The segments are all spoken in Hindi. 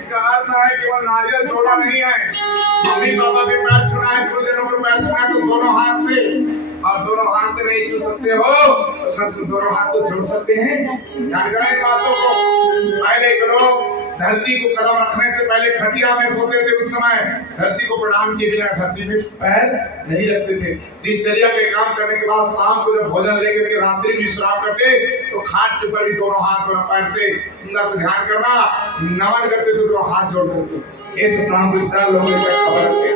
इसका अर्थ है केवल नारियल जोड़ा नहीं है। मम्मी पापा के पैर छुना है, गुरुजनों के पैर छुना है तो दोनों हाथ से, और दोनों हाथ से नहीं छू सकते हो तो दोनों हाथ तो जोड़ सकते हैं। ध्यान करें इन बातों को। पहले लोग धरती को कदम रखने से पहले खटिया में सोते थे, उस समय धरती को प्रणाम किए बिना धरती में पैर नहीं रखते थे। दिनचर्या के काम करने के बाद शाम को जब भोजन लेकर के रात्रि में विश्राम करते तो खाट के ऊपर भी दोनों हाथ दोनों पैर से सुंदर से ध्यान करना, नमन करते थे, दोनों हाथ जोड़ते थे। ये प्रणाम विस्तार लोगों को खबर रखते।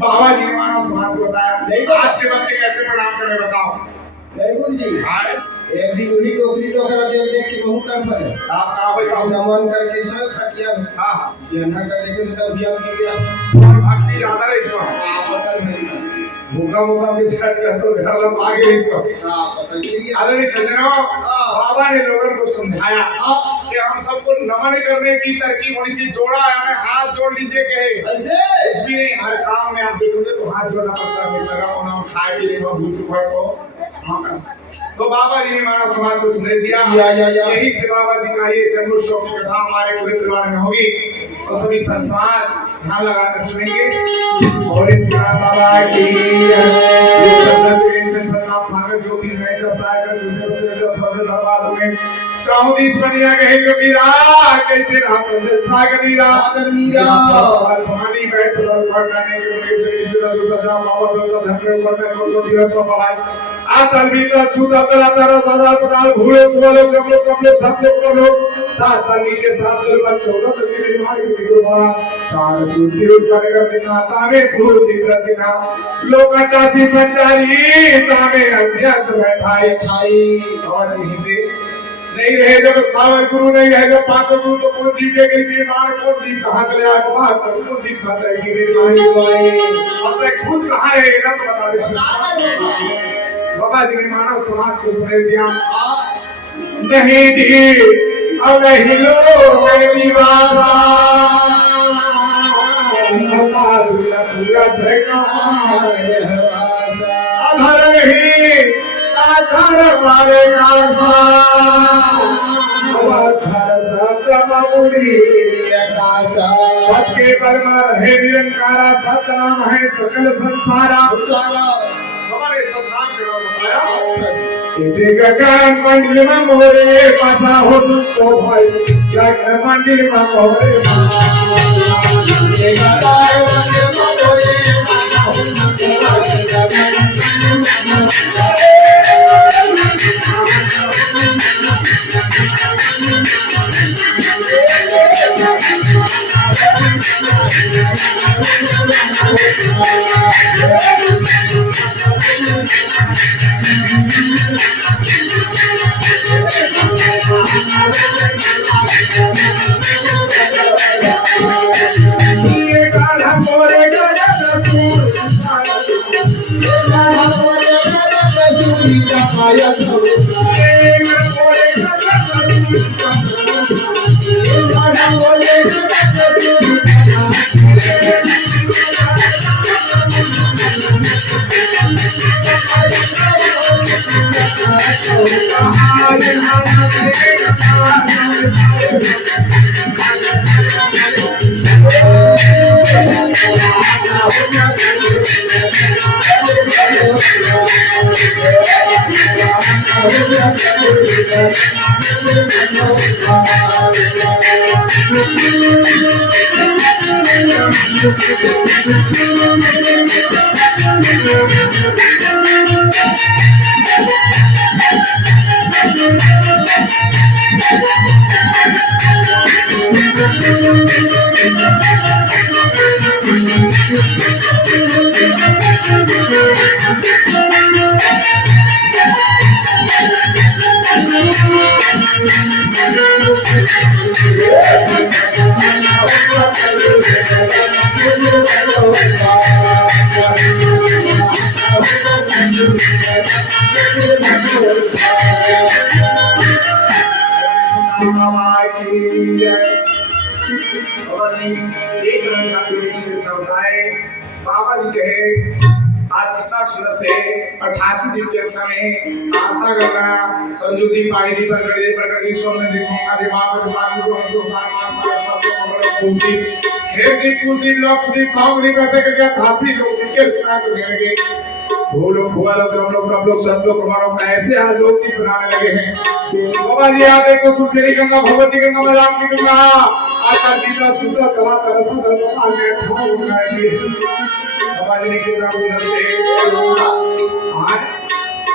बाबा जी ने मानव समाज को बताया आज के बच्चे कैसे प्रणाम करें बताओ। गुरु जी एक दिन उन्हीं टोकरी टोकरा देख के बहु कर पड़े आप का भाई आप नमन करके सब खटिया हां ये ना कर देखे तो तब बिया में गया और भक्ति ज्यादा रही सो आप बदल मेरी भूखा में छट के तो घर लग आ गए इसको। हां पता नहीं अरे सज्जनों बाबा ने लोगों को समझाया कि हम सबको नमन करने की तरकीब होनी चाहिए। जोड़ा यानी हाथ जोड़ लीजिए कहे ऐसे कुछ भी नहीं, हर काम में आप देखोगे तो हाथ जोड़ना पड़ता है। सगा होना खाए भी नहीं भूल चुका है तो क्षमा करना। तो बाबा जी ने मानव समाज को समझ दिया। यही से बाबा जी का ये जन्मोत्सव की कथा हमारे पूरे परिवार में होगी और सभी संसार ध्यान लगाकर सुनेंगे। और इस बाबा की सन्नाम सागर ज्योति में जब सागर दूसरे से जब फसल बर्बाद हुए 34 बनिया गए कबीरा कैसे रात सागर मीरा समानी बैठ दल पढ़ने के लिए से सजा बाबा तो धन के ऊपर में को दिवस बढ़ाए आतल भी का सुदा तला तारा सदा पदाल भूले बोलो जब लोग कम लोग सात लोग लोग सात तल नीचे सात तल पर 14 तल की बीमारी की गुरुवारा सार सुधी उठाने का दिन आता है फूल दिखता दिना लोग अटासी पंचारी तामे अध्यास बैठाए छाई। और यहीं से नहीं रहे जब स्थावर गुरु नहीं रहे जब पांचों गुरु तो कौन जीव के लिए मार कौन जीव कहां चले आए बाहर कौन जीव खाता है कि मेरी माई अपने खुद कहां है ना तो बता दे। बाबा जी ने मानव समाज को समझ दिया नहीं दी अब नहीं लो मेरी बाबा अधर ही आधार मारे के परम हे निरंकारा सतनाम है सकल संसारा हमारे सतनाम के नाम बताया गगन मंदिर में मोरे पासा हो तो भाई गगन मंदिर में मोरे बाबा जी कहे आज कितना सुंदर से 88 दिन के अक्षर में आशा कर रहा संजुति पाईदी पर कर स्वर्ण दिखोंगा दिमाग दिमाग को हंसो सामान सारा सब मंगल पूर्ति हेती पूर्ति लक्ष्मी सावली कहते कि 88 लोग के रचना करने लगे वो लोग हुआ लोग हम लोग सब लोग संतों कुमारों का ऐसे आज लोग की बनाने लगे हैं बाबा जी आप देखो सुश्री गंगा भगवती गंगा मजाक की गंगा आकर गीता सुंदर कला तरसा धर्म में ठाव उठाए दिए बाबा जी ने कितना सुंदर से आज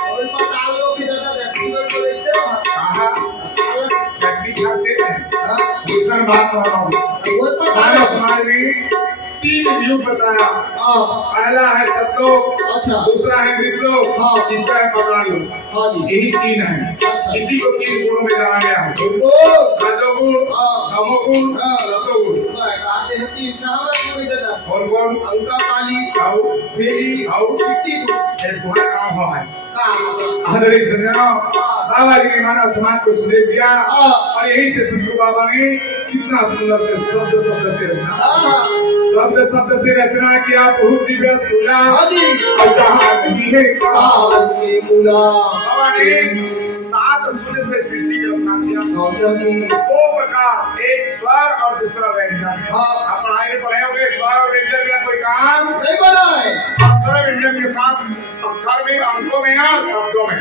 और पता लो कि दादा व्यक्ति को लेते हो कहा चटनी खाते हैं दूसरा बात कर रहा हूं और पता समाज में 3 व्यू बताया पहला है सतलोक अच्छा दूसरा है मृतलोक हाँ तीसरा है पाताल लोक हाँ जी यही 3 है अच्छा इसी को 3 गुणों में जाना गया है तो रजोगुण तमोगुण सतोगुण कहते हैं कि चावल को दादा कौन कौन अंका काली आओ फेरी आओ चिट्ठी को ये तुम्हारा काम हुआ है का आदरणीय सज्जनों बाबा जी ने मानव समाज को संदेश दिया और यही से सदगुरु बाबा ने कितना सुंदर से शब्द से शब्द से रचना किया बहुत दिव्य सुना और जहाँ नहीं है कहा के मुला बाबा ने 7 शून्य से सृष्टि की रचना किया 2 प्रकार एक स्वर और दूसरा व्यंजन आप पढ़ाई में पढ़े होंगे स्वर और व्यंजन में कोई काम नहीं बनाए अक्षर व्यंजन के साथ अक्षर में अंकों में या शब्दों में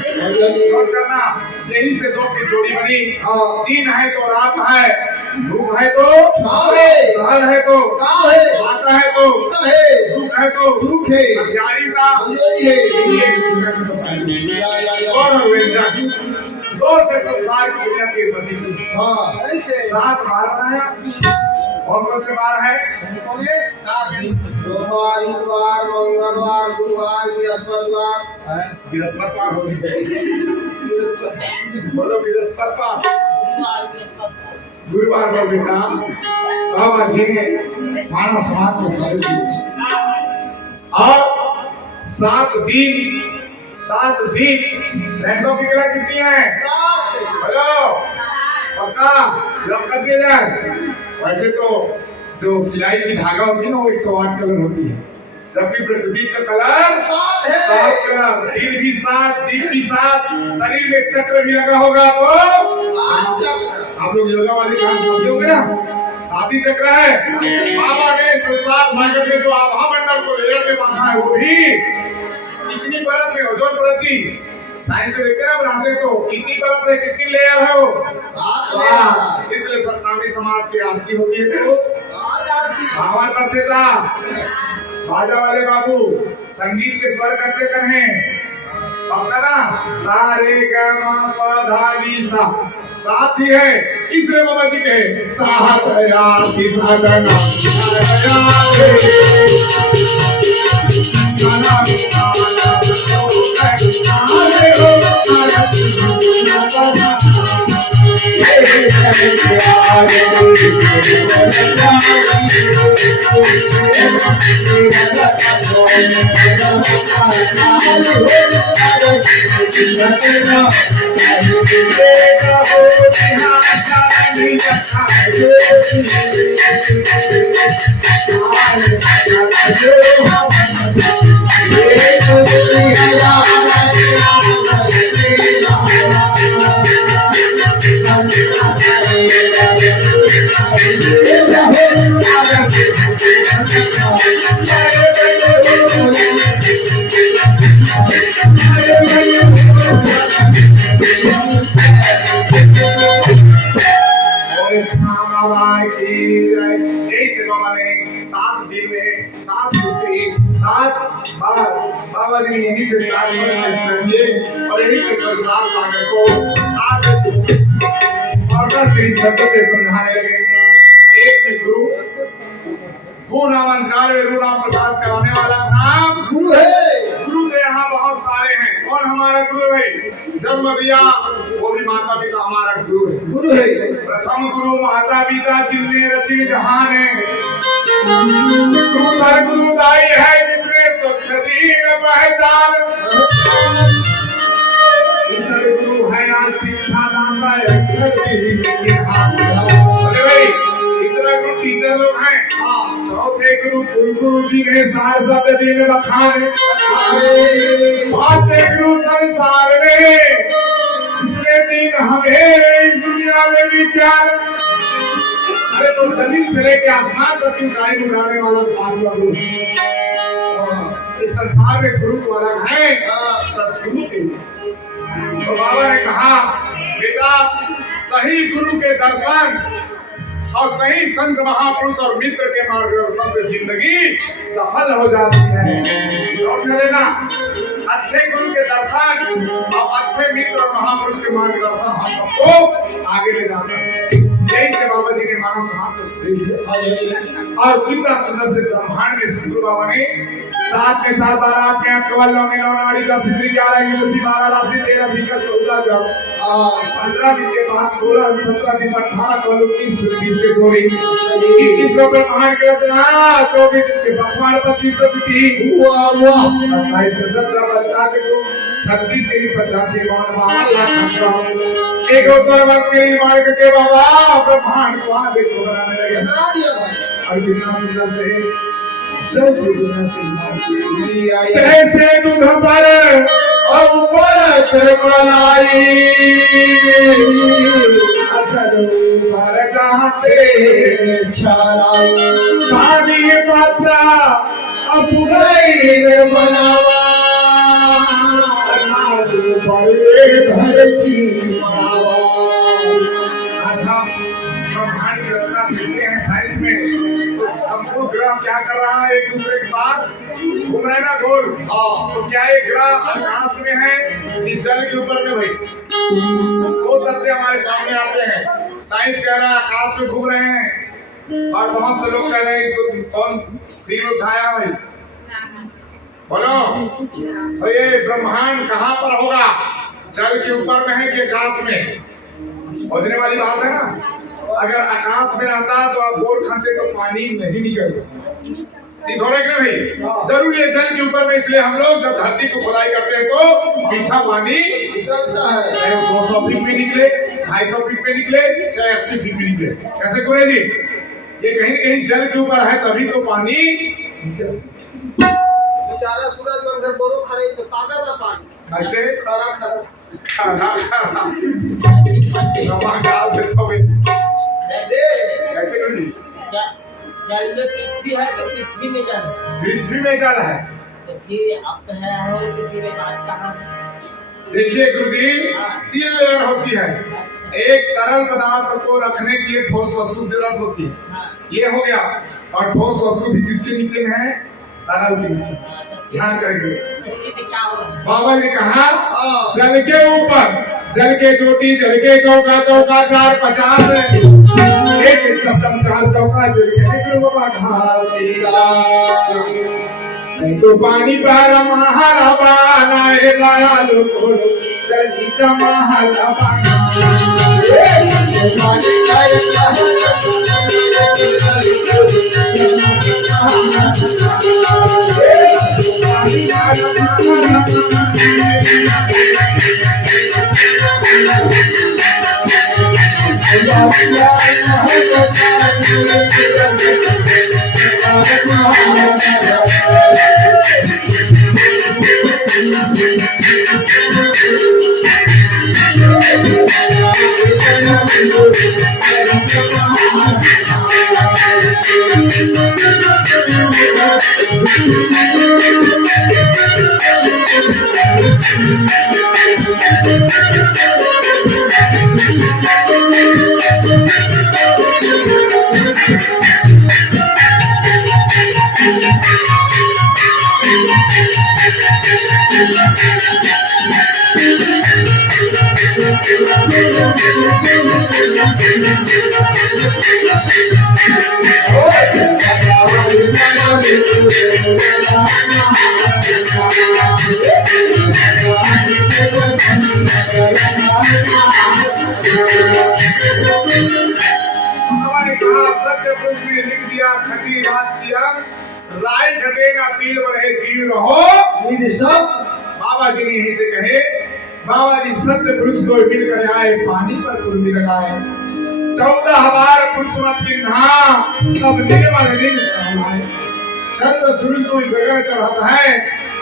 नोट करना यही से 2 की जोड़ी बनी 3 है तो रात है धूप है तो छाव है सहर है तो गाँव है माता है तो पिता है दुख है तो सुख है अध्यारी का अंजोरी है एक सुंदर स्वर और व्यंजन 2 से संसार की दुनिया की उत्पत्ति हुई हाँ 7 बार बनाया कौन से बार है सोमवार इतवार मंगलवार गुरुवार बृहस्पतिवार बृहस्पतिवार हो बोलो बृहस्पतिवार गुरुवार को बेटा बाबा जी ने मानव समाज को संदेश दिया और 7 दिन रैंडों की कलर कितनी है हेलो पक्का लॉक कर दिया जाए वैसे तो जो सिलाई की धागा होती है ना वो 108 कलर होती है जबकि प्रकृति का कलर 7 कलर दिन भी 7 दिन भी 7 शरीर में चक्र भी लगा होगा तो आप लोग योगा वाले काम करते होंगे ना 7 ही चक्र है बाबा ने संसार सागर में जो आभा मंडल को लेयर में बांधा है वो भी कितनी परत में ओजोन परत जी साइंस में देखते ना बनाते तो कितनी परत है कितनी लेयर है वो इसलिए सत्तावी समाज की आरती होती है तो भावन करते था बाजा वाले बाबू संगीत के स्वर करते करें अब ना सारे गा मा धा नी सा साथ ही है इसलिए बाबा जी कहे साहत यार सीधा गाना बाबा जी ने यही से साथ में और यही से संसार सागर को आगे और श्री शब्द से समझाने लगे। एक में गुरु नाम अंधकार में रूप नाम प्रकाश कराने वाला नाम गुरु है। गुरु तो यहाँ बहुत सारे हैं। कौन हमारा गुरु है? जन्म दिया वो भी माता पिता हमारा गुरु है। गुरु है प्रथम गुरु माता पिता जिसने रची जहान है। दूसरा गुरु दाई है जिसने स्वच्छ दीन पहचान। तीसरा गुरु है यार शिक्षा नाम का अक्षर तीसरा गुरु टीचर लोग हैं। चौथे गुरु गुरु जी ने सार शब्द दीन बखान। पांचवे गुरु संसार में जिसने दीन हमें इस दुनिया में विज्ञान। अरे तो जमीन से लेके आसमान तक की ऊंचाई में उड़ाने वाला पांचवा गुरु। इस संसार में गुरु तो अलग है, सदगुरु के। तो बाबा ने कहा बेटा सही गुरु के दर्शन और सही संत महापुरुष और मित्र के मार्गदर्शन से जिंदगी सफल हो जाती है। नोट कर लेना, अच्छे गुरु के दर्शन और अच्छे मित्र और महापुरुष के मार्गदर्शन हम सबको आगे ले जाता है। यही से बाबा जी ने मानव समाज को सुधेर दिया। और कितना सुंदर से ब्रह्मांड में सदगुरु बाबा ने 7 में 7 12 आपके यहाँ कवल 9 में 9 नाड़ी 10 में 11 की 10 12 राशि 13 सीकर 14 जब 15 दिन के बाद 16 17 दिन 18 कवल 19 20 के जोड़ी 21 को ब्रह्मांड की रचना 24 दिन के भगवान 25 को तिथि हुआ 28 से 17 बता के तो 36 के 50 51 एक और बात के लिए मार के बाबा ब्रह्मांड को आगे को बनाने लगे। और कितना सुंदर से जैसे दूध पर और ऊपर त्रिपुरारी पर जाते छालाई पानी पात्रा अपने बनावा पर धरती ब्रह्मांड की रचना देखते हैं साइंस में। संपूर्ण ग्रह क्या कर रहा है? एक दूसरे के पास घूम रहे ना गोल। तो क्या ये ग्रह आकाश में है कि जल के ऊपर में? भाई दो तथ्य हमारे सामने आते हैं। साइंस कह रहा है आकाश में घूम रहे हैं और बहुत से लोग कह रहे हैं इसको कौन सिर में उठाया? भाई बोलो तो ये ब्रह्मांड कहाँ पर होगा? जल के ऊपर में है कि आकाश में? सोचने वाली बात है ना। अगर आकाश में रहता तो आप बोर खाते तो पानी नहीं निकलता। सीधो रखने भाई जरूरी है जल के ऊपर में। इसलिए हम लोग जब धरती को खुदाई करते हैं तो मीठा पानी निकलता है, चाहे 200 फीट में निकले 250 फीट में निकले चाहे 80 फीट में निकले। कैसे गुरु जी? ये कहीं न कहीं जल के ऊपर है तभी तो पानी। बेचारा सूरज अगर बोरो खरे तो सागर का पानी कैसे खरा खरा कैसे गुरु जी? जल में पृथ्वी है तो पृथ्वी में जल है। पृथ्वी में जल है तो फिर अब है पृथ्वी में बात कहाँ? देखिए गुरु जी 3 लेयर होती है। एक तरल पदार्थ को रखने के लिए ठोस वस्तु की जरूरत होती है, ये हो गया। और ठोस वस्तु भी किसके नीचे में है? तरल के नीचे। ध्यान करेंगे बाबा ने कहा जल के ऊपर जल के ज्योति जल के चौका चौका 4 50 एक सप्तम 4 चौका जल के गुरु बाबा घासीला नहीं तो पानी पर महारा बाना है दयालु को जल की महारा बाना पानी हमारे कहा सत्य पुरुष ने लिख दिया छठी रात की अंग राय घटे ना तिल बढ़े जीव रहो ये सब बाबा जी ने यहीं से कहे बाबा जी सत्य पुरुष को मिलकर आए पानी पर कुर्मी लगाए 14 बार पुरुषमत किन्हा तब निर्मल लिंग समाए चंद्र सूर्य को गगन चढ़ाता है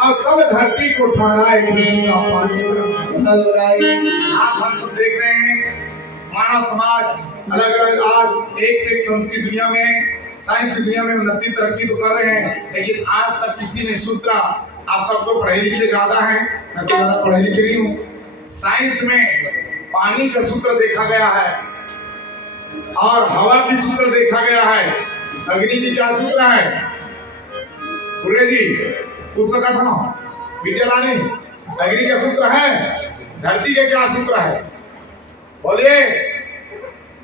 और तब धरती को ठहराए कृष्ण का पानी आप हम सब देख रहे हैं मानव समाज अलग अलग आज एक से एक संस्कृत दुनिया में साइंस की दुनिया में उन्नति तरक्की तो कर रहे हैं लेकिन आज तक किसी ने सूत्र आप सब तो पढ़े लिखे ज्यादा हैं मैं तो ज्यादा पढ़े लिखे नहीं हूँ साइंस में पानी का सूत्र देखा गया है और हवा की सूत्र देखा गया है अग्नि की क्या सूत्र है पूरे जी पूछ सका था विद्या रानी अग्नि का सूत्र है धरती का क्या सूत्र है बोलिए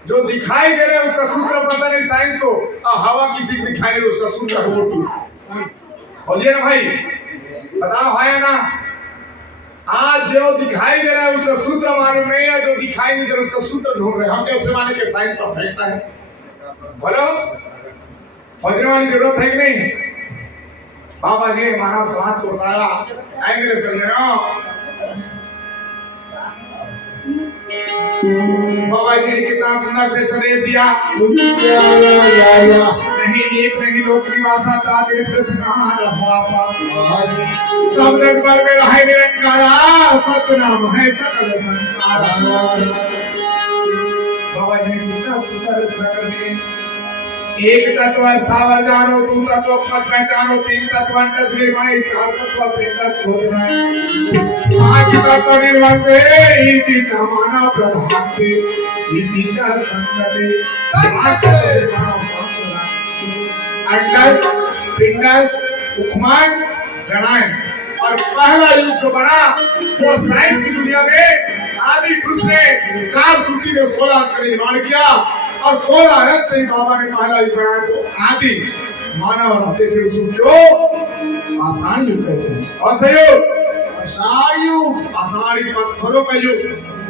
जो दिखाई दे रहे हैं उसका सूत्र पता नहीं साइंस को और हवा किसी को दिखाई नहीं उसका सूत्र है वो टू बोलिए ना भाई बताओ है ना आज जो दिखाई दे रहा है उसका सूत्र मालूम नहीं है जो दिखाई नहीं दे रहा उसका सूत्र ढूंढ रहे हैं हम कैसे माने कि साइंस परफेक्ट है बोलो समझने वाली जरूरत है कि नहीं बाबा जी ने मानव समाज को बताया ऐ मेरे सज्जनों बाबा जी ने कितना सुंदर से संदेश दिया नहीं एक नहीं लोक निवासा ताते प्रश्न कहां रहवासा सब जग पर में रहे निरंकारा सत्य नाम है सकल संसार बाबा जी ने कितना सुंदर रचना कर दी एक तत्व स्थावर जानो दो तत्व पहचानो तीन तत्व अंतर द्विमाई चार तत्व पेटा छोड़ना पांच तत्व निर्वाण इति जमाना प्रधान पे इति चा संगते अंडस पिंडस उखमान जनाएं और पहला युग जो बना वो साइंस की दुनिया में आदि पुरुष ने 4 सूती में 16 का निर्माण किया और 16 रथ से बाबा ने पहला युग बनाया तो आदि मानव रहते थे उसको आसान युग कहते हैं और सहयोग आसानी पत्थरों का युग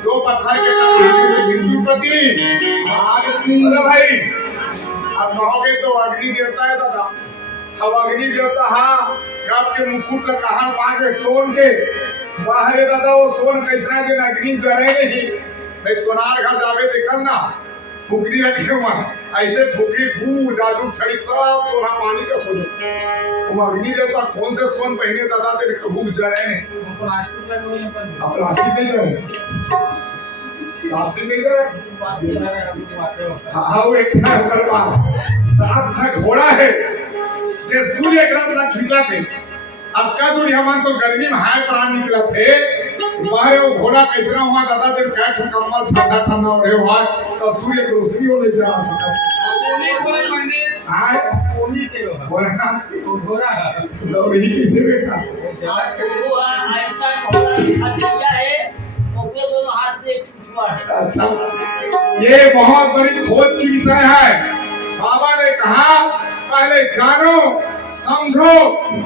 2 पत्थर के टकराने से बिजली उत्पत्ति अरे भाई अब कहोगे तो अग्नि देवता है दादा अब अग्नि देवता हाँ कब के मुकुट में कहा पांच में सोन के बाहरे दादा वो सोन कैसा दिन अग्नि जरे नहीं मैं सोनार घर जावे देखल ना फुकनी रखे हुआ ऐसे फुकी भू जादू छड़ी सब सोना पानी का सोन वो अग्नि देवता कौन से सोन पहने दादा तेरे कबूक जरे अब प्लास्टिक नहीं जरे प्लास्टिक नहीं जरे हाँ वो एक था ऊपर बात 7 था घोड़ा है जे सूर्य ग्रह ना खींचा थे अब का दूरी हम तो गर्मी में हाय प्राण निकला थे बाहर वो घोड़ा कैसा हुआ दादा जब कैट कमर ठंडा ठंडा हो रहे हुआ तो सूर्य की रोशनी हो नहीं जा सका कोने कोने पंडित हाय कोनी के बोला तो घोड़ा दौड़ी कैसे बैठा जांच के वो ऐसा घोड़ा दिया है उसके दोनों हाथ से छुआ है अच्छा ये बहुत बड़ी खोज की विषय है बाबा ने कहा पहले जानो समझो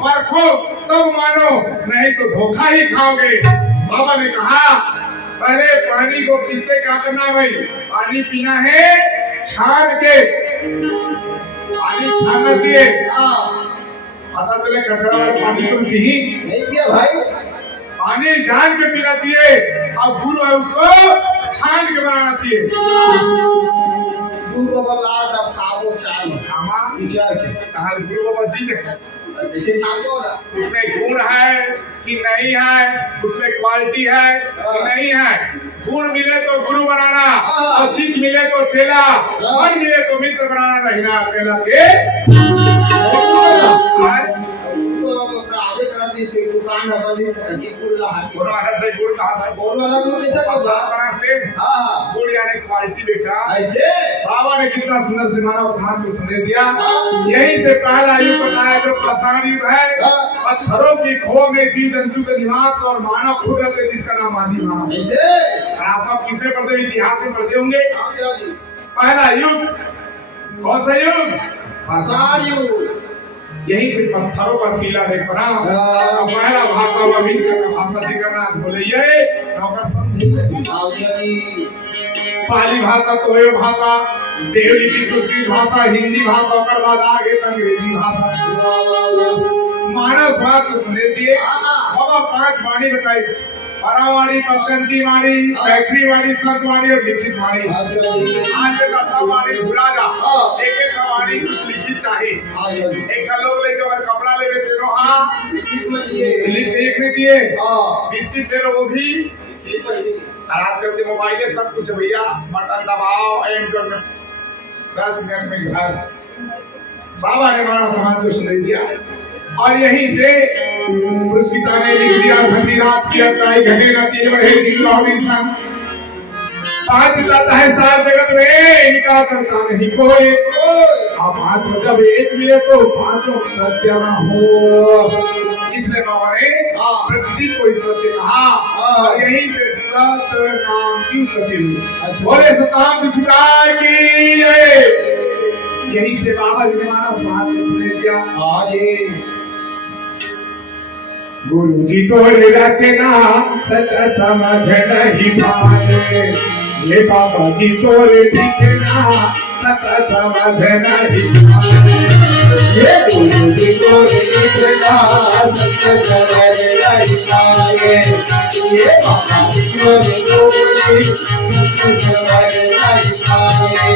परखो तब मानो नहीं तो धोखा ही खाओगे बाबा ने कहा पहले पानी को किससे क्या करना है भाई पानी पीना है छान के पानी छानना चाहिए पता चले कचरा वाला पानी तुम पी नहीं पिया भाई पानी जान के पीना चाहिए अब गुरु है उसको छान के बनाना चाहिए। गुरु बाबा लाड अब काबो चाल खामा विचार के कहा गुरु बाबा जी जगह ऐसे छाको ना उसमें गुण है कि नहीं है, उसमें क्वालिटी है कि नहीं है। गुण मिले तो गुरु बनाना, उचित मिले तो चेला, मन मिले तो मित्र बनाना, रहना अकेला के आगे करा दी से दुकान बंदी की गुड़ ला हाथी गुण वाला से गुण कहा था बोल वाला गुड़ कैसा प्रसाद बनाते हां गुण यानी क्वालिटी बेटा। ऐसे बाबा ने कितना सुंदर से मानव समाज को संदेश दिया। यही से पहला युग बताया जो पाषाण युग है। पत्थरों की खो में जीव जंतु के निवास और मानव खुद रहते जिसका नाम आदि मानव। ऐसे आप सब किसे पढ़ते इतिहास में पढ़ते होंगे। पहला युग कौन सा युग? पाषाण युग। यही से पत्थरों का शिला देख बना। पहला भाषा हुआ मिस्र का भाषा सीखना बोलिए नौका समझिए। पाली भाषा तो है भाषा, देवलिपि संस्कृत भाषा, हिंदी भाषा और बाद आगे अंग्रेजी भाषा। मानव समाज को संदेश दिए। बाबा 5 वाणी बताई, परावाणी, पसंती वाणी, बैटरी वाणी, संत वाणी और लिखित वाणी। आज का सब वाणी भुला जा, एक वाणी कुछ लिखी चाहिए। एक लोग लेके अगर कपड़ा ले लेते हो हाँ स्लिप लिखनी चाहिए, बिस्किट ले लो वो भी। और आजकल के मोबाइल सब कुछ भैया बटन दबाओ एंटर में 10 मिनट में घर। बाबा ने हमारा समाज को संदेश दिया और यहीं से उस पिता ने लिख दिया ठंडी रात की अताई घटे न तेज बढ़े दिन बहुत इंसान 5 बताता है सारे जगत में इनका करता नहीं कोई। अब 5 जब एक मिले तो 5 सत्य न हो। इसलिए बाबा ने प्रकृति को सत्य कहा और यहीं से सत्य नाम की उत्पत्ति हुई। बोले सताम विष्णुदाय की जय। यही से बाबा जी ने हमारा समाज को संदेश दिया। गुरु जी तो रचना सत्य समझ नहीं पाए, ये बाबा जी तो लिखना सत्य समझ नहीं पाए। ये गुरु जी तो लिखना सत्य समझ नहीं पाए, ये बाबा जी तो लिखना सत्य समझ नहीं पाए। ये बाबा जी तो लिखना सत्य समझ नहीं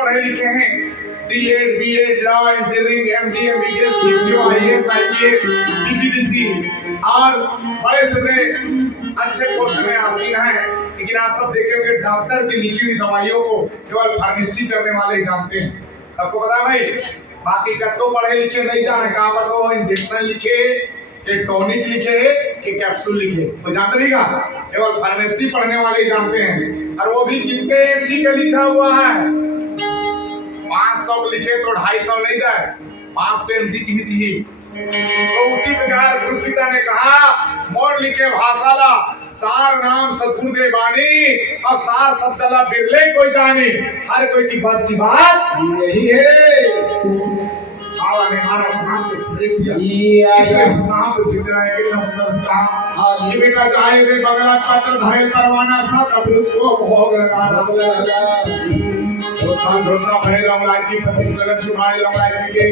पढ़े लिखे हैं, D Ed, B Ed, law, engineering, MDA, B Ed, PCO, IAS, IPS, PGDC और बड़े से बड़े अच्छे पोस्ट में आसीन हैं। लेकिन आप सब देखे होंगे डॉक्टर की लिखी हुई दवाइयों को केवल फार्मेसी करने वाले ही जानते हैं। सबको पता है भाई, बाकी कतो पढ़े लिखे नहीं जाने का बताओ इंजेक्शन लिखे कि टॉनिक लिखे कि कैप्सूल लिखे वो जानते नहीं का, केवल फार्मेसी पढ़ने वाले ही जानते हैं। और वो भी कितने एमजी का लिखा हुआ है, 500 लिखे तो 250 नहीं जाए, 500 mg की थी। तो उसी प्रकार गुरु पिता ने कहा मोर लिखे भाषाला सार नाम सतगुरुदेव बानी और सार शब्दला बिरले कोई जाने, हर कोई की बस की बात यही है। बाबा ने हमारा स्नान को संदेश दिया। या इसलिए स्नान को सिद्ध रहे कितना सुंदर से कहा ये बेटा जाए रे बगला पत्र धरे परवाना था तब उसको भोग लगाना छोटा छोटा भरे लंगलाची पति सगन सुमाई लंगलाची के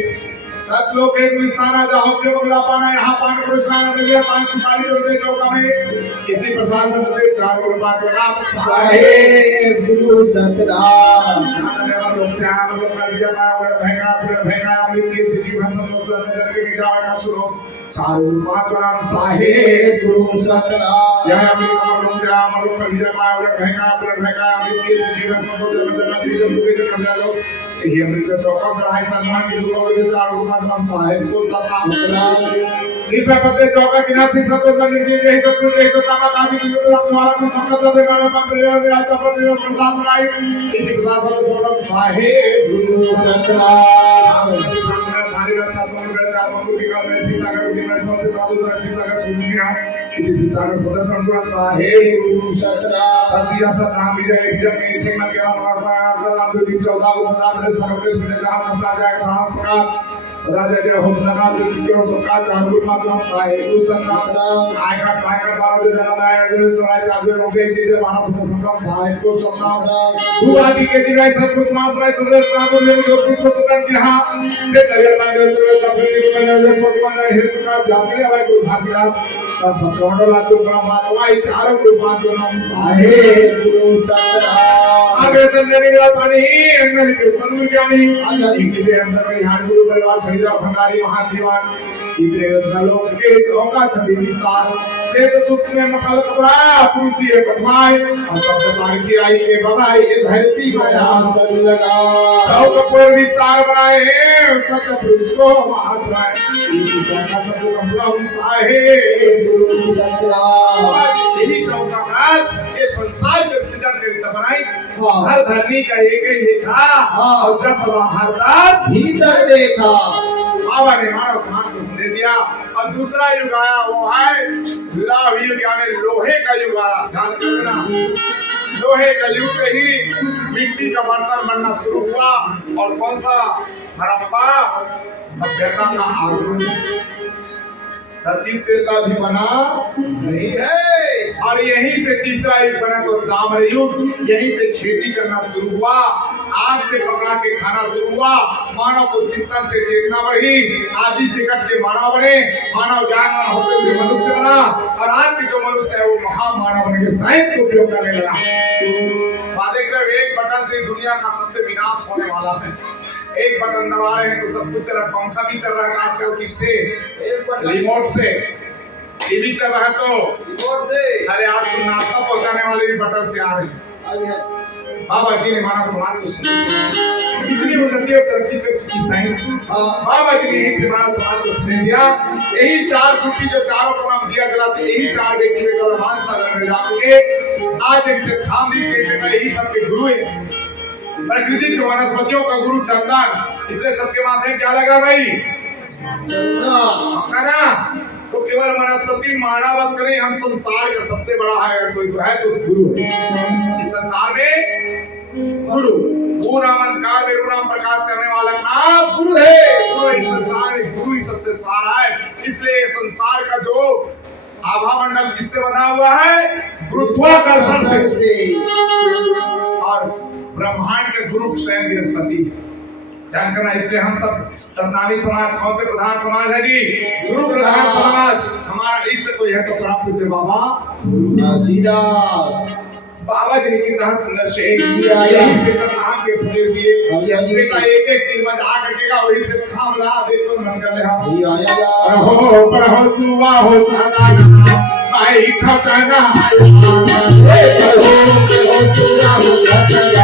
सत लोग एक विस्तारा जाओ के बगला पाना यहाँ पान कृष्णा ने लिया 5 सुपारी जोड़ दे चौका में किसी प्रसाद में दे 4 गुरु 5 नाम साहेब गुरु सतराम लोग से आना लोग कर दिया फिर भैंगा अमृत के जीवन संतोष नजर के बिटा का शुरू 4 गुरु 5 नाम साहेब गुरु सतराम या अमृत लोग से आना लोग कर दिया फिर भैंगा अमृत के जीवन संतोष नजर के बिटा कर दिया लोग ये अमृत चौका चढ़ाई सम्मान के लोगों के 4 गुरु 5 नाम साहेब को सतराम कृपया पते चौका विनाशी संतोष मंदिर के यही सब कुछ यही सब ताका काफी जो तो द्वारा को संगत दे गाने पर प्रयोग राजा पर प्रसाद बनाई इसी प्रसाद से सोलम साहेब गुरु सतराम संगत धारी रसात में 4 मंगल की का में शिक्षा कर दिन में सबसे साधु दर शिक्षा का सुनिया इसी शिक्षा का सदस्य अनुराग साहेब गुरु सतराम सतिया सतनाम विजय विजय में छे में केरा नाम जो दिन 14 गुरु नाम से सर्वके में जहां प्रसाद जाए साहब प्रकाश सदा जय हो सदा जो किरो तो का 4 गुरु मातम साहेब गुरु सतनाम आयकर 12 जो जन्म आया जो चढ़ाई 4 गुरु रोके चीज मानस सदा संगम साहेब को सतनाम तू आदि के दिन ऐसा कुछ मास भाई सुंदर प्रभु ने जो कुछ सुकन की हां से दरिया में जो तबली में जो भगवान हिरक का जातले भाई गुरु घासीदास सब सत्रवंडो लातु बड़ा मातवाई 4 गुरु 5 नाम साहेब गुरु सतनाम आगे चंदनी का पानी अंगन के संग ज्ञानी आजादी के अंदर में ध्यान गुरु परिवार शरीर भंडारी महादीवान इतने रचना लोक के चौका छवि विस्तार से तो सुख में मकल कपड़ा पूछती है पटवाई और सब प्रकार की आई के बगाई ये धरती माया सब लगा चौक पर विस्तार बनाए सत्य पुरुष को महात्राय इसी चौका सब संभव साहेब गुरु सतराम यही चौका काज ये संसार के सृजन के लिए बनाई हर धरनी का एक ही लिखा और जस बाहर दास भीतर देखा बाबा ने मानव समाज को संदेश दिया और दूसरा युग आया वो है लाभ युग यानी लोहे का युग आया ध्यान रखना लोहे का युग से ही मिट्टी का बर्तन बनना शुरू हुआ और कौन सा हड़प्पा सभ्यता का आगमन सती त्रेता भी बना नहीं है और यहीं से तीसरा युग बना तो ताम्र युग यहीं से खेती करना शुरू हुआ आग से पका के खाना शुरू हुआ मानव को चिंतन से चेतना बढ़ी आदि से कट के मानव बने मानव ज्ञानवान होते हुए मनुष्य बना और आज के जो मनुष्य है वो महामानव बन के साइंस को उपयोग करने लगा देख रहे हो एक बटन से दुनिया का सबसे विनाश होने वाला है एक बटन दबा रहे हैं तो सब कुछ चल रहा है पंखा भी चल रहा है आजकल किससे एक बटन रिमोट से टीवी चल रहा है तो रिमोट से अरे आज तो नाश्ता पहुंचाने वाले भी बटन से आ रहे हैं बाबा जी ने मानव समाज को कितनी उन्नति और तरक्की कर चुकी साइंस बाबा जी ने यही से मानव समाज को सुने दिया यही 4 छुट्टी जो चारों को नाम दिया जलाते यही 4 बेटी बेटा मान सागर में जाके आज एक से थाम दी गई यही सबके गुरु है प्रकृति के वनस्पतियों का गुरु चंदन इसलिए सबके माथे क्या लगा भाई ना तो केवल वनस्पति मानव करे हम संसार का सबसे बड़ा है अगर कोई है तो गुरु है इस संसार में गुरु वो नामंकार में नाम प्रकाश करने वाला नाम गुरु है तो इस संसार में गुरु ही सबसे सारा है इसलिए संसार का जो आभा मंडल किससे बना हुआ है गुरुत्वाकर्षण से और ब्रह्मांड के गुरु स्वयं बृहस्पति ध्यान करना इसलिए हम सब सतनामी समाज कौन से प्रधान समाज है जी गुरु प्रधान समाज हमारा इष्ट कोई है तो प्राप्त पूछे बाबा बाबा जी ने कितना सुंदर शेर यही से सतनाम के सुंदर दिए बेटा एक एक दिन बजा करकेगा वही से थाम ला देखो मन कर ले हम हो सुवा हो सदा भाई खतना हो सुवा हो सदा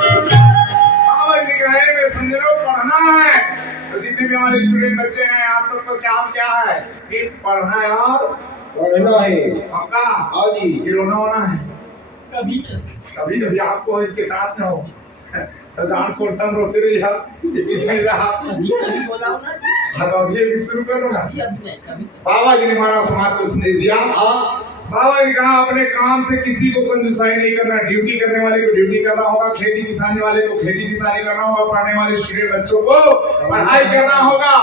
बाबा जी कहे मेरे संजनों पढ़ना है। तो जितने भी हमारे स्टूडेंट बच्चे हैं आप सबको क्या है, सिर्फ पढ़ना है और पढ़ना है। पक्का हाँ जी। कि रोना होना है। कभी कभी कभी आपको इनके साथ में हो तो जान को टम रोते रही आप ये पीछे ही रहा। कभी बोला ना हाँ तो अब ये भी शुरू करो ना। कभी बाबा जी ने हमारा समाज को स्नेह दिया। बाबा ने कहा अपने काम से किसी को कंजूसाई नहीं करना, ड्यूटी करने वाले को ड्यूटी करना होगा, खेती किसानी वाले को खेती किसानी करना होगा, पढ़ने वाले स्टूडेंट बच्चों को पढ़ाई करना होगा।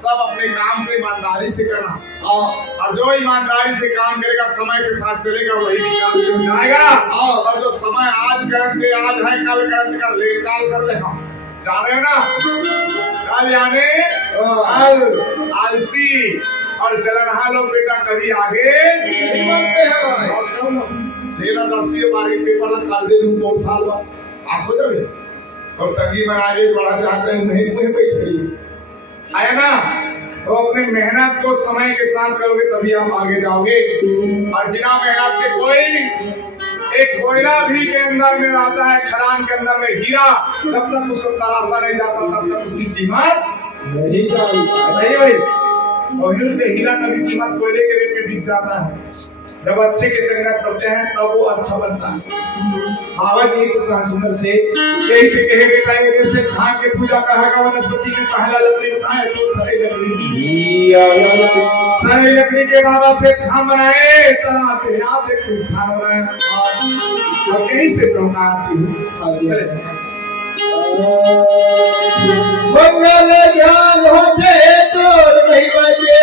सब अपने काम को ईमानदारी से करना और जो ईमानदारी से काम करेगा समय के साथ चलेगा वही विकास हो जाएगा। और जो समय आज करंट पे आज है कल करंट कर ले काल कर ले हम जान रहे हो ना। कल यानी कल आलसी और जलनहा लोग बेटा कभी आगे नहीं बढ़ते हैं भाई। सेना दसियों बारी पेपर काल दे दूं बहुत साल बाद पास हो जावे और संगी में आगे बढ़ा जाते हैं नहीं मुझे बैठे आया ना। तो अपने मेहनत को समय के साथ करोगे तभी आप आगे जाओगे। और बिना मेहनत के कोई एक कोयला भी के अंदर में रहता है, खदान के अंदर में हीरा, जब तक उसको तराशा नहीं जाता तब तक उसकी कीमत नहीं जानी। नहीं भाई। और हीरा का भी कीमत कोयले के रेट में बिक जाता है। जब अच्छे के चंगा करते हैं तब वो अच्छा बनता है। बाबा जी को इतना सुंदर से यही से कहे बेटा जैसे धान के पूजा का वनस्पति में पहला लकड़ी बताए तो सरे लकड़ी के बाबा से धाम बनाए तालाब पे आप देख कुछ धान हो रहा है और यही से चौका चले मंगल ज्ञान होते तो नहीं बचे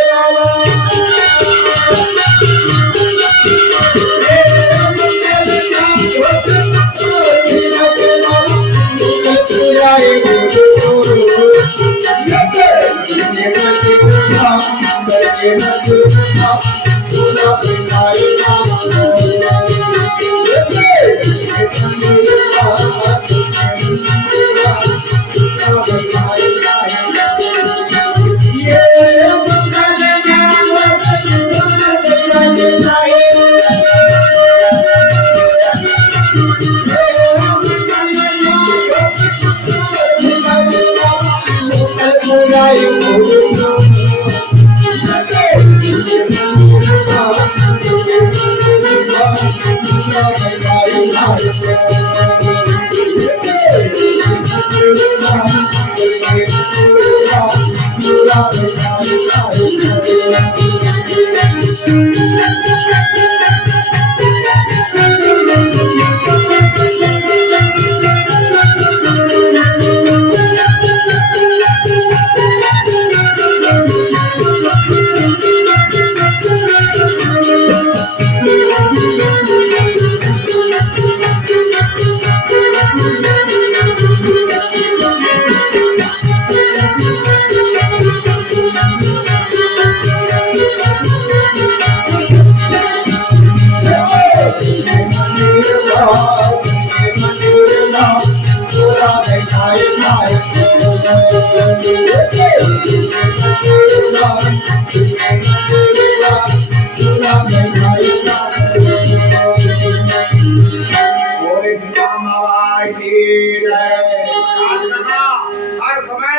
हर समय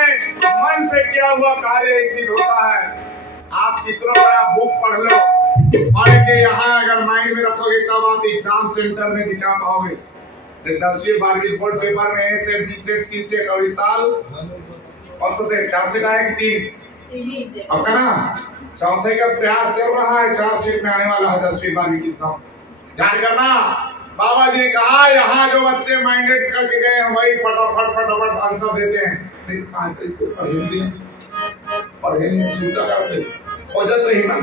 मन से किया हुआ कार्य सिद्ध होता है। आप कितना बड़ा बुक पढ़ लो, पढ़ के यहाँ अगर माइंड में रखोगे तब आप एग्जाम सेंटर में दिखा पाओगे। 10वीं 12वीं बोर्ड पेपर में ए सेट, बी सेट, सी सेट और इस साल कौन सा सेट? 4 सेट आया कि 3? अब का ना चौथे का प्रयास चल रहा है, 4 सेट में आने वाला है 10वीं 12वीं की एग्जाम। ध्यान करना, बाबा जी ने कहा यहाँ जो बच्चे माइंडेड करके गए हैं वही फटाफट आंसर देते हैं, नहीं तो आज कैसे पढ़े नहीं सुनता करते खोजत रही ना।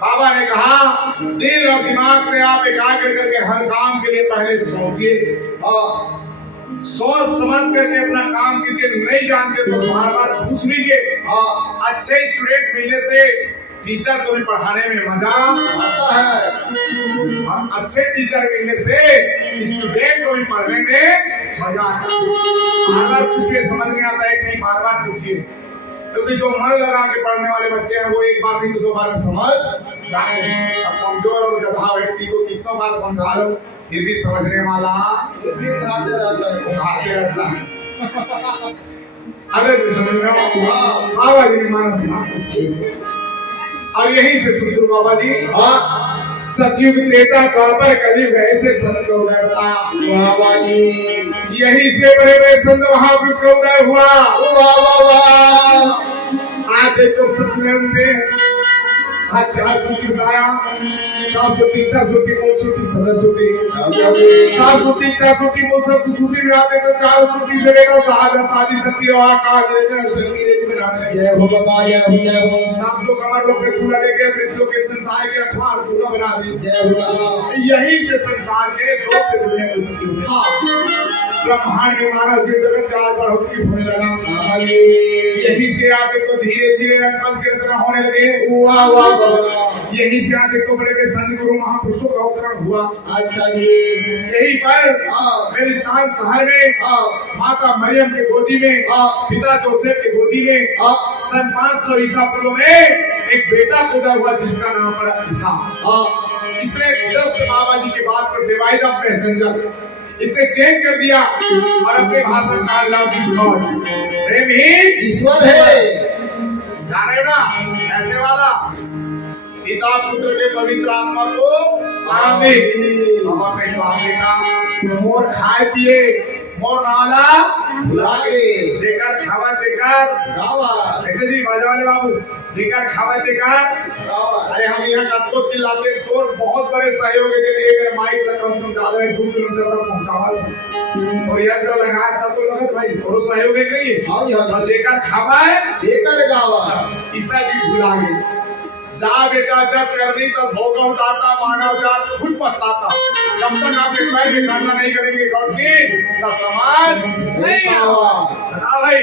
बाबा ने कहा दिल और दिमाग से आप एकाग्र करके हर काम के लिए पहले सोचिए और सोच समझ करके अपना काम कीजिए। नहीं जानते तो बार-बार पूछ लीजिए। अच्छे स्टूडेंट मिलने से टीचर को भी पढ़ाने में मजा आता है और अच्छे टीचर मिलने से स्टूडेंट को भी पढ़ने में मजा आता है। बार-बार पूछिए, समझ नहीं आता है कि नहीं, बार-बार पूछिए, क्योंकि जो मन लगा के पढ़ने वाले बच्चे हैं वो एक बार नहीं तो 2 बार में समझ जाते हैं। अब कमजोर और गधा व्यक्ति को कितना बार समझा लो फिर भी समझने वाला उठाते रहता है। अरे बाबा जी ने माना सुना और यही से सतगुरु बाबा जी सतयुग त्रेता द्वापर कलयुग ऐसे संत का उदय बताया बाबा जी। यही से बड़े बड़े संत महापुरुष का उदय हुआ। आज देखो सत्यनारायण से आज 4 श्रुति बताया, 7 श्रुति 6 श्रुति 9 श्रुति 7 श्रुति 7 श्रुति 6 श्रुति 9 श्रुति में आते तो 4 श्रुति से लेकर सहाजा साधी सत्य और आकाश लेकर अष्टमी देवी में नाम जय हो बाबा जय हो। 7 लोग अमर लोग के पूरा लेके मृत्यु के संसार के रखवार पूरा बना दी जय हो। यही से संसार के 2 से दुनिया की उत्पत्ति हुई। ब्रह्मांड में मानव जीव जगत का बढ़ोतरी होने लगा। यही से आगे तो धीरे धीरे रंग की रचना होने लगे। वाह वाह। यही से आगे तो बड़े बड़े संत गुरु महापुरुषों का अवतरण हुआ। अच्छा जी। यही पर बेलिस्तान शहर में माता मरियम के गोदी में, पिता जोसेफ के गोदी में सन 500 ईसा पूर्व में एक बेटा पैदा हुआ जिसका नाम पड़ा ईसा। इसने जस्ट बाबा जी के बाद पर डिवाइड ऑफ पैसेंजर इतने चेंज कर दिया और अपने भाषा का लव इज गॉड, प्रेम ही ईश्वर है। जाने ना ऐसे वाला पिता पुत्र के पवित्र आत्मा को आमीन। हम अपने स्वामी का मोर खाए पिए मोर नाला भुला के जेकर खावा देकर गावा। ऐसे जी बाजा वाले बाबू जेकर खावा देकर गावा। अरे हम यहाँ कब को चिल्लाते तो बहुत बड़े सहयोग है जने मेरे माइक तक हम समझा रहे 2 किलोमीटर तक पहुंचावा और यंत्र लगाया था तो लगत भाई थोड़ा सहयोग है नहीं। हां जी जेकर खावा है जेकर गावा। ईसा जी भुला गए जा बेटा जस करनी तस भोग उतारता मानव जात खुद पछताता। जब तक आप एक पैर भी खड़ा नहीं करेंगे गौटी ना समाज नहीं आवा। बता भाई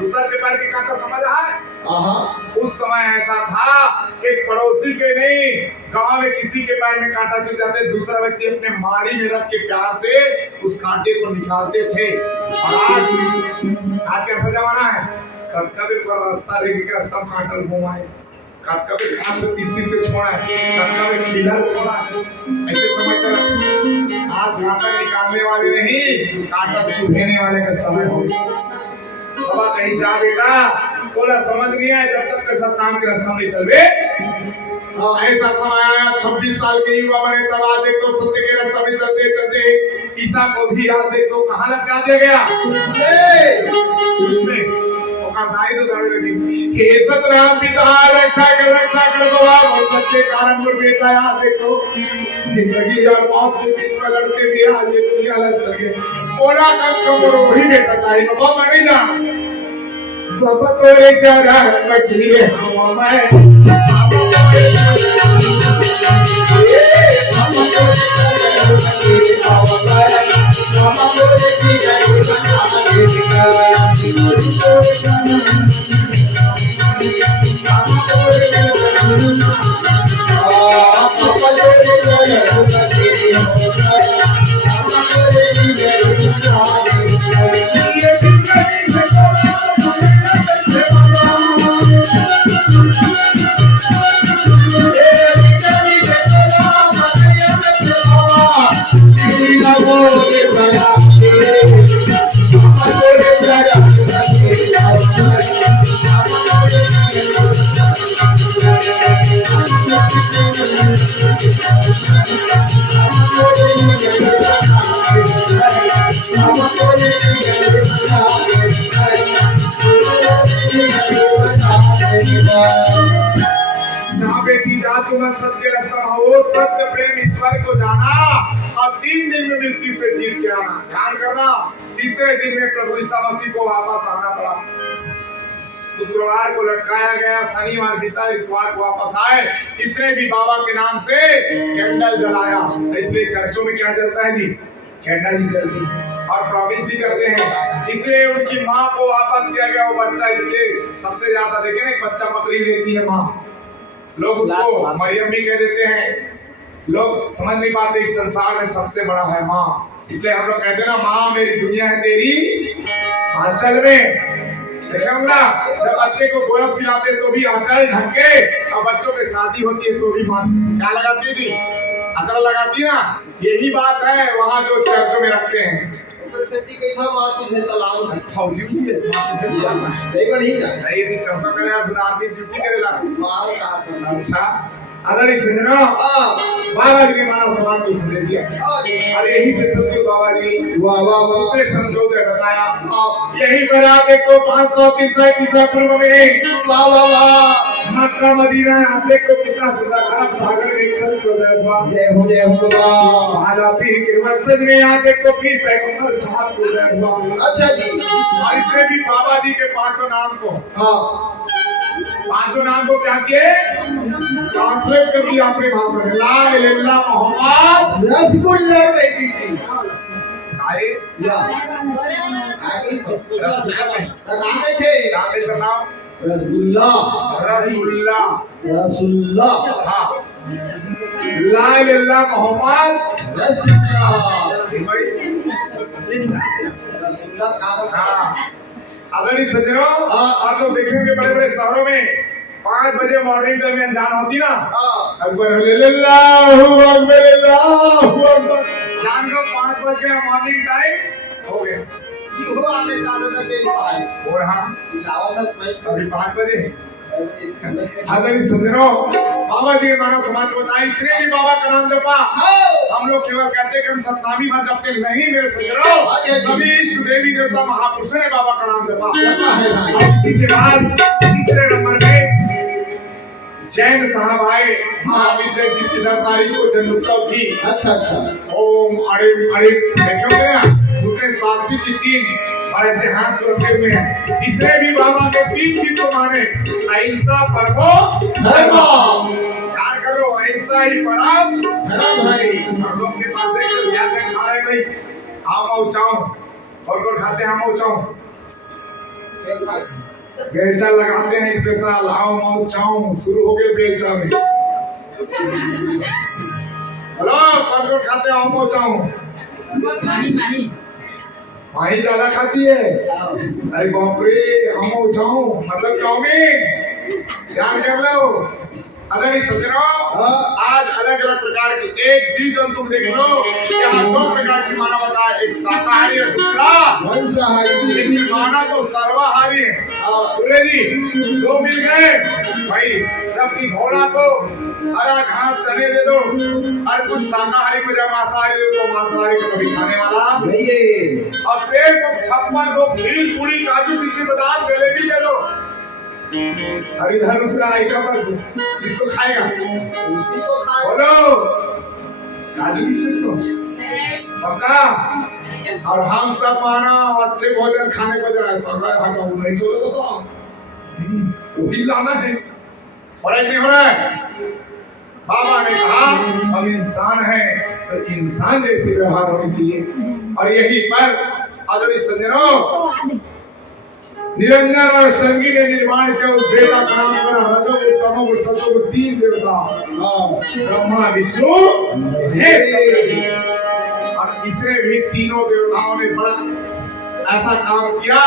दूसरे के पैर की कांटा समझ है। उस समय ऐसा था कि पड़ोसी के नहीं गांव में किसी के पैर में कांटा चुभ जाते दूसरा व्यक्ति अपने माड़ी में रख के प्यार से उस कांटे को निकालते थे। और आज कैसा जमाना है, सबका भी रास्ता रेगी के रास्ता कांटा घुमाए काटका पे खास से पीस के छोड़ा है, काटका पे खीला छोड़ा है। ऐसे समझ कर आज कांटा निकालने वाले नहीं कांटा चुभने वाले का समय हो गया। बाबा कहीं जा बेटा बोला समझ नहीं आया जब तक सत्ताम के रास्ता नहीं चलवे। ऐसा समय आया 26 साल के युवा बने तब आज देख तो सत्य के रास्ते में चलते चलते ईसा को भी आज देख तो कहां लटका दिया गया उसमें दाई तो दाई लगी हे सतराम पिता रक्षा कर बाबा और सच्चे कारण पर बेटा याद देखो जिंदगी और मौत के बीच में लड़ते भी आज ये दुनिया लड़ चल गए। बोला कब कब वही बेटा चाहिए बाबा माने जा बाबा तोरे चरण लगी है तुम सत्य रस्तम वो सत्य प्रेम ईश्वर को जाना और 3 दिन में मृत्यु से जीत के आना। ध्यान करना, तीसरे दिन में प्रभु ईसा मसीह को वापस आना पड़ा। शुक्रवार को लटकाया गया, शनिवार बीता, इतवार को वापस आए। इसने भी बाबा के नाम से कैंडल जलाया। इसलिए चर्चों में क्या जलता है जी? कैंडल ही जलती और प्रॉमिस भी करते हैं। इसलिए उनकी माँ को वापस किया गया वो बच्चा। इसलिए सबसे ज्यादा देखे ना, एक बच्चा पकड़ी रहती है माँ, लोग उसको मरियम भी कह देते हैं। लोग समझ नहीं पाते इस संसार में सबसे बड़ा है माँ। इसलिए हम लोग कहते हैं ना, माँ मेरी दुनिया है तेरी आंचल में। देखा होगा जब बच्चे को गोरस पिलाते तो भी आंचल ढक के, और बच्चों की शादी होती है तो भी माँ क्या लगाती थी? अचरा लगाती ना। यही बात है वहाँ जो चर्चों में रखते हैं। सती कही था माँ तुझे सलाम है। फौजी भी है, माँ तुझे सलाम है। नहीं बनी ना। नहीं यदि चौथा करेगा तो आदमी ड्यूटी करेगा। माँ कहा था। अच्छा अगर इस सुनो बाबा जी के मानव समाज को दे दिया। अरे यही से सतगुरु बाबा जी वाह वाह वाह दूसरे संतों ने बताया। यही बरात देखो 500-300 ईसा पूर्व में वाह वाह वाह मक्का मदीना आप देखो कितना सुंदर अरब सागर में एक संत उदय हुआ। जय हो वाह। आज पीर के वंशज में यहाँ देखो पीर पैगंबर साहब को उदय हुआ। अच्छा जी। और इसने भी बाबा जी के 500 नाम को हाँ 500 नाम को क्या किए? ट्रांसलेट कर दिया अपने भाषा में। ला इलाहा इल्लल्लाह मोहम्मद रसगुल्ला कहती थी। आए बताते थे। नाम बताओ। रसगुल्ला रसूलुल्ला। रसुल्ला। हाँ ला इलाहा इल्लल्लाह मोहम्मद रसुल्ला। रसुल्ला हाँ अगर इस सज्जनों आप लोग देखेंगे बड़े बड़े शहरों में 5 बजे मॉर्निंग टाइम में अनजान होती ना, अकबर अल्लाहू अकबर अल्लाहू अकबर, जान लो 5 बजे मॉर्निंग टाइम हो गया। ये हुआ आपने ज्यादा देर पाए और हाँ दावत में अभी 5 बजे अगर इस सज्जनों बाबा जी के मानव समाज को बताया। इसने भी बाबा का नाम जपा। हम लोग केवल कहते हैं कि हम सतनामी भर जपते नहीं। मेरे सज्जनों सभी इष्ट देवी देवता महापुरुषों ने बाबा का नाम जपा। और इसी के बाद तीसरे नंबर में जैन साहब आए। महावीर जैन जिसकी 10 तारीख को जन्मोत्सव थी। अच्छा अच्छा। ओम अड़िम अड़िम देखे होंगे ना, उसने स्वास्थ्य की चिन्ह और ऐसे हाथ को रखे हुए हैं। इसने भी बाबा के 3 चीज को माने। अहिंसा परमो धर्म। याद करो अहिंसा ही परम धर्म भाई। हम लोग के पास देख याद है खा रहे भाई आम औचाओ और खाते हैं आम औचाओ बेलचा लगाते हैं स्पेशल आम औचाओ शुरू हो गए बेलचा में। हेलो कौन खाते हैं आम औचाओ? माही ज्यादा खाती है। अरे बाप रे हम उठाऊं मतलब चाउमीन। ध्यान कर लो। अगर इस सज्जनों आज अलग अलग प्रकार की एक चीज तुम देख लो, यहाँ 2 प्रकार की मानवता है, एक शाकाहारी और दूसरा मांसाहारी। लेकिन माना तो सर्वाहारी है। बोले जी जो मिल गए भाई, जबकि घोड़ा को हरा घास चने दे दो और कुछ शाकाहारी को जब मांसाहारी दे तो मांसाहारी को कभी खाने वाला नहीं है। और शेर को 56 को खीर पूरी काजू किशमिश बादाम जलेबी दे दो और इधर उसका आइटम पर किसको खाएगा? उसी को खाए। बोलो काजू किशमिश को पक्का। और हम सब माना अच्छे भोजन खाने को जाए सब नहीं छोड़ो तो वही लाना है। और एक नहीं हो रहा है। बाबा ने कहा हम इंसान हैं तो इंसान जैसे व्यवहार होनी चाहिए। और यही पर आदरणीय सज्जनों निरंजन और अष्टंगी ने निर्माण किया उस देवता का नाम बना रजोगुण तमोगुण सतोगुण 3 देवता ब्रह्मा विष्णु महेश। और इसने भी तीनों देवताओं ने बड़ा ऐसा काम किया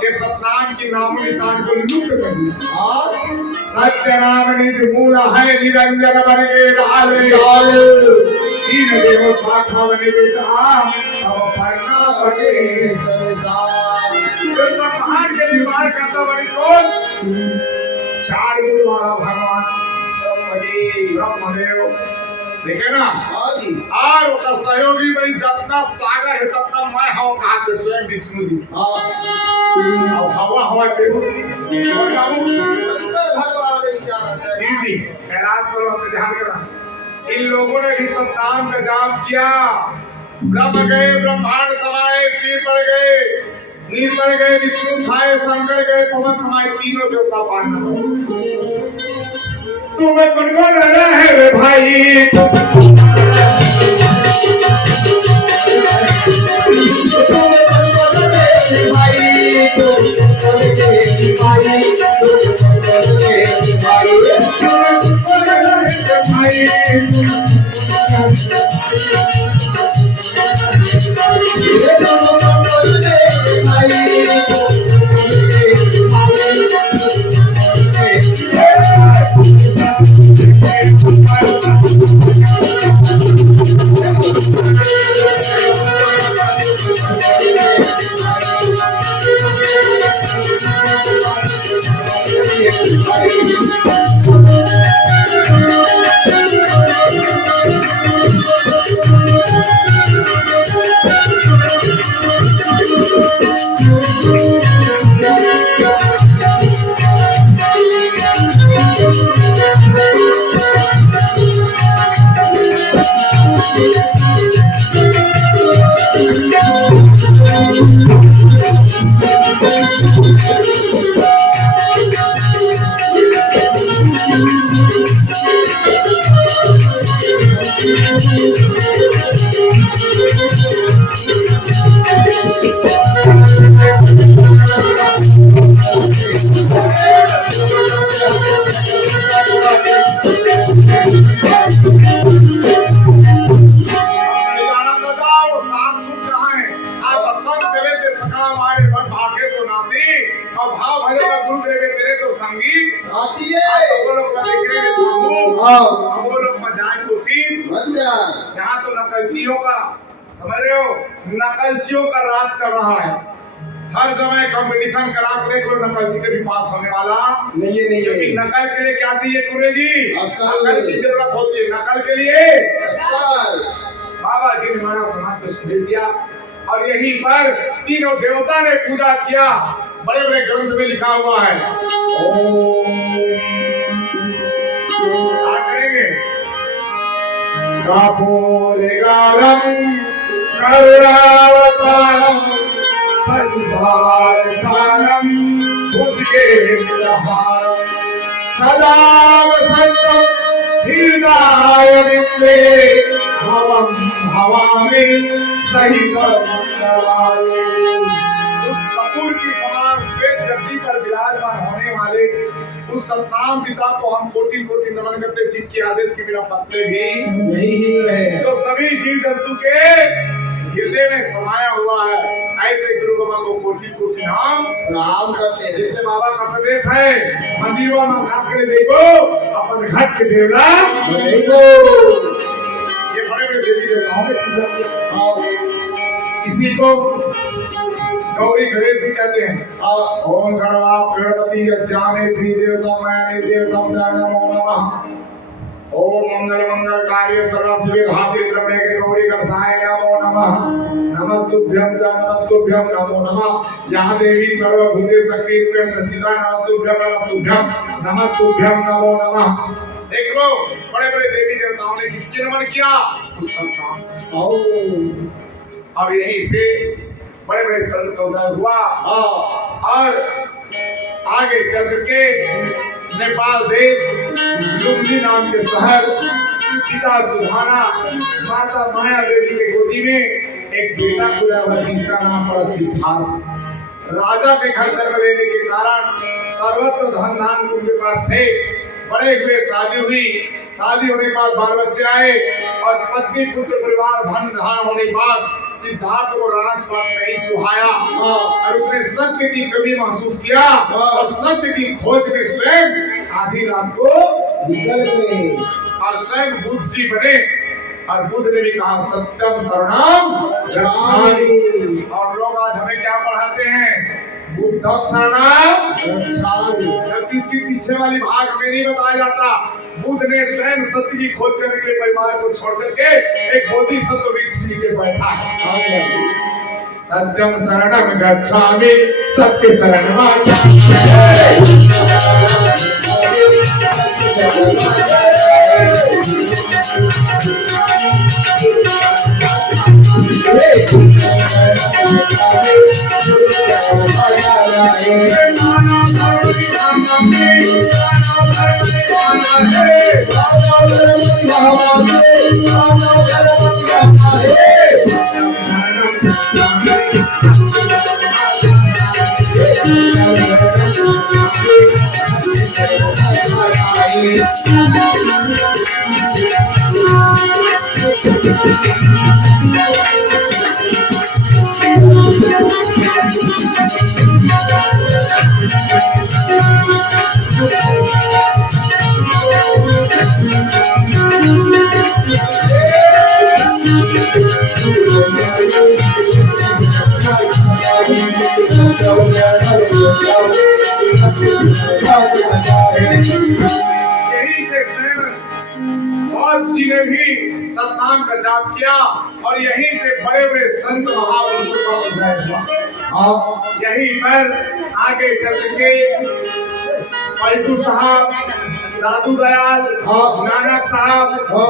कि सतनाम की नामो निशान को लुप्त कर दिया। सत्य नाम निज मूल है निरंजन बन के डाले 3 देव शाखा बने बेटा अब पढ़ना बने ब्रह्मांड के निर्माण करता बनी कौन? 4 गुण वाला भगवान ब्रह्मदेव। देखे ना और उसका सहयोगी बनी जितना सागर है ततना मैं हवा कहते स्वयं विष्णु जी। अब हवा हवा देव भगवान विचार शिव जी कैलाश पर्वत पे ध्यान करना। इन लोगों ने भी संतान का जाप किया। ब्रह्म गए, ब्रह्मांड समाये, शिव पर गए, नील पर गए, विष्णु छाए, शंकर गए, पवन समाये, तीनों देवता पाना। तुम्हें कौन कौन रहा है रे भाई? यहाँ तो नकलचियों का समझ रहे हो, नकलचियों का राज चल रहा है। हर समय कंपटीशन करा के देख लो, नकलची के भी पास होने वाला नहीं है। क्योंकि नकल के लिए क्या चाहिए कुरे जी? नकल की जरूरत होती है। नकल के लिए बाबा जी ने हमारा समाज को सिखा दिया। और यहीं पर तीनों देवता ने पूजा किया। बड़े बड़े ग्रंथ में लिखा हुआ है। क्या करेंगे? कापोलेगारम करुणावतारम संसार सारम बुद्धे विहारम सदा वसंतम हृदय विद्वे भवम भवामि सहितम मंगलाय। उस कपूर की समान श्वेत गद्दी पर विराजमान होने वाले उस सतनाम पिता को हम कोटि कोटि नमन करते, जिनके आदेश के बिना पत्ते भी नहीं हिल रहे, जो सभी जीव जंतु के हृदय में समाया हुआ है। ऐसे गुरु बाबा को कोटि कोटि नाम प्रणाम करते हैं। इसलिए बाबा का संदेश है, मंदिरों में घाट के देखो, अपन घाट के देवरा देखो। ये बड़े बड़े देवी देवताओं ने पूजा किया। इसी को गौरी गणेश भी कहते हैं। ओम गणवा गणपति यज्ञाने प्रिय देवता मायाने देवता नमो नमः। ओम मंगल मंगल कार्य सर्वसिद्धि धात्रे त्रमणे के गौरी गणसाय नमो नमः। नमस्तुभ्यं च नमस्तुभ्यं नमो नमः। या देवी सर्वभूते शक्तिरूपेण संचिता नमस्तुभ्यं नमस्तुभ्यं नमो नमः। देख लो, बड़े बड़े देवी देवताओं ने किसके नमन किया? उस संतान। और यही से बड़े बड़े संत का उदय हुआ। और आगे चल के नेपाल देश लुम्बिनी नाम के शहर, पिता सुधाना, माता माया देवी के गोदी में एक बेटा खुदा हुआ, जिसका नाम पड़ा सिद्धार्थ। राजा के घर जन्म लेने के कारण सर्वत्र धन धान उनके पास थे। बड़े हुए, शादी हुई, शादी होने के बाद बाल बच्चे आए और पत्नी पुत्र परिवार धन धान होने के बाद सिद्धार्थ को राजपाट नहीं सुहाया और उसने सत्य की कमी महसूस किया और सत्य की खोज में स्वयं आधी रात को निकल गए और स्वयं बुद्ध जी बने। और बुद्ध ने भी कहा सत्यम शरणम गच्छामि। और लोग आज हमें क्या पढ़ाते हैं? बुद्धं शरणम गच्छामि। जबकि इसके पीछे वाली भाग में नहीं बताया जाता। बुद्ध ने स्वयं सत्य की खोज करने के लिए परिवार को छोड़ करके एक बोधिसत्व वृक्ष नीचे बैठा। सत्यम शरणम गच्छामि, सत्य शरणम यही से बहुत जी ने भी सतनाम का जाप किया और यहीं से बड़े बड़े संत महापुरुषों का उदय हुआ। यहीं पर आगे चल के पलटू साहब, दादू दयाल, नानक साहब,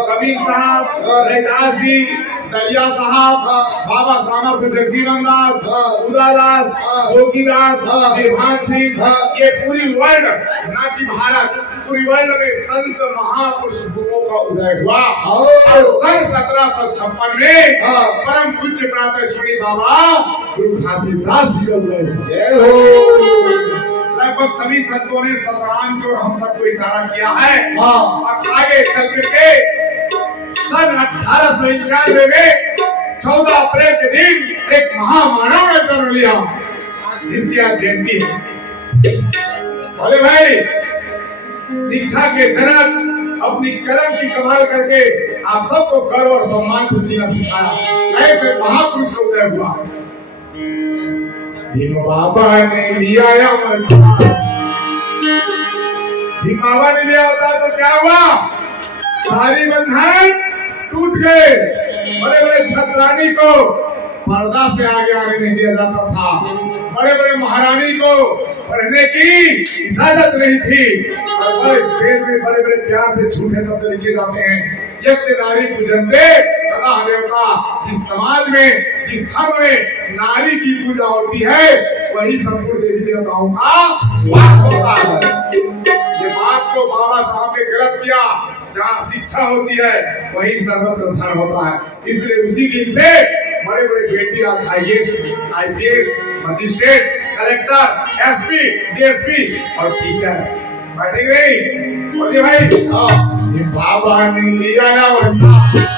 कबीर साहब, रैदास जी, दरिया साहब, बाबा सामर्थ जगजीवन दास, उदादास, जोगीदास, निर्भान सिंह, ये पूरी वर्ल्ड ना कि भारत, पूरी वर्ल्ड में संत महापुरुष गुरुओं का उदय हुआ। और सन 1756 में परम पूज्य प्रातःश्री बाबा गुरु घासीदास जी का उदय हुआ। लगभग सभी संतों ने सतराम की ओर हम सबको इशारा किया है। और आगे चल करके सन 1891 में 14 अप्रैल के दिन एक महामानव ने जन्म लिया, जिसकी आज जयंती है। बोले भाई, शिक्षा के जनक अपनी कलम की कमाल करके आप सबको गर्व और सम्मान से जीना सिखाया। ऐसे महापुरुष का उदय हुआ। भीम बाबा ने लिया भीम बाबा ने लिया होता तो क्या हुआ? सारी बंधन टूट गए। बड़े बड़े छत्रानी को पर्दा से आगे आने नहीं दिया जाता था। बड़े बड़े महारानी को पढ़ने की इजाजत नहीं थी। और बड़े वेद में बड़े बड़े प्यार से झूठे शब्द लिखे जाते हैं। यज्ञ नारी पूजनते तथा देवता। जिस समाज में, जिस धर्म में नारी की पूजा होती है, वही संपूर्ण देवी देवताओं का वास होता है। ये बात को बाबा साहब ने गलत किया। जहाँ शिक्षा होती है वही सर्वत्र धर्म होता है। इसलिए उसी दिन से बड़े बड़े बेटी आज IAS, IPS, magistrate, collector, SP, DSP और टीचर बैठेंगे नहीं। बोलिए भाई, ये बाबा ने लिया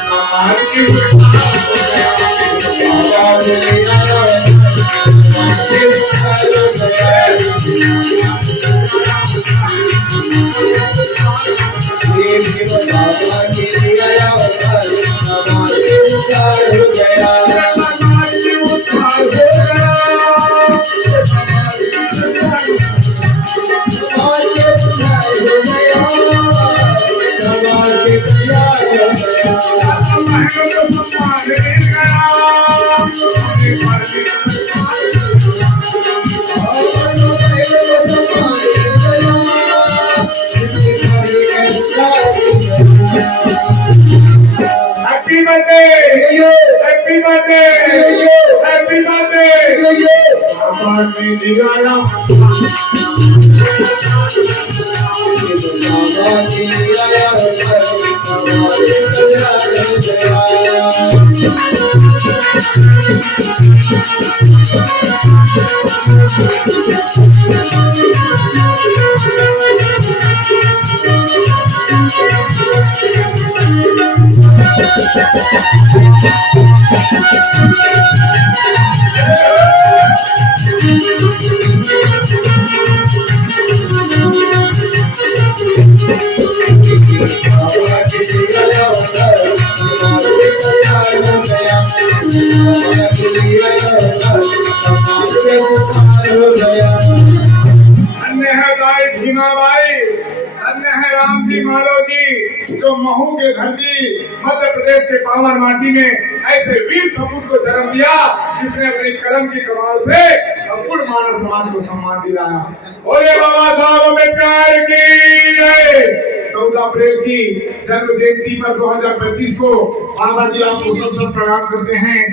समाज की happy birthday, happy birthday, happy birthday. बाबा ने दिलाया अन्य है दाई भीमाबाई, अन्य है राम जी मालो जी, जो महू के धरती मध्य प्रदेश के पावन माटी में ऐसे वीर सपूत को जन्म दिया, जिसने अपनी कलम की कमाल से संपूर्ण मानव समाज को सम्मान दिलाया। बोले बाबा साहब सरकार की जय। 14 अप्रैल की जन्म जयंती पर 2025 को बाबा जी आपको सब प्रणाम करते हैं।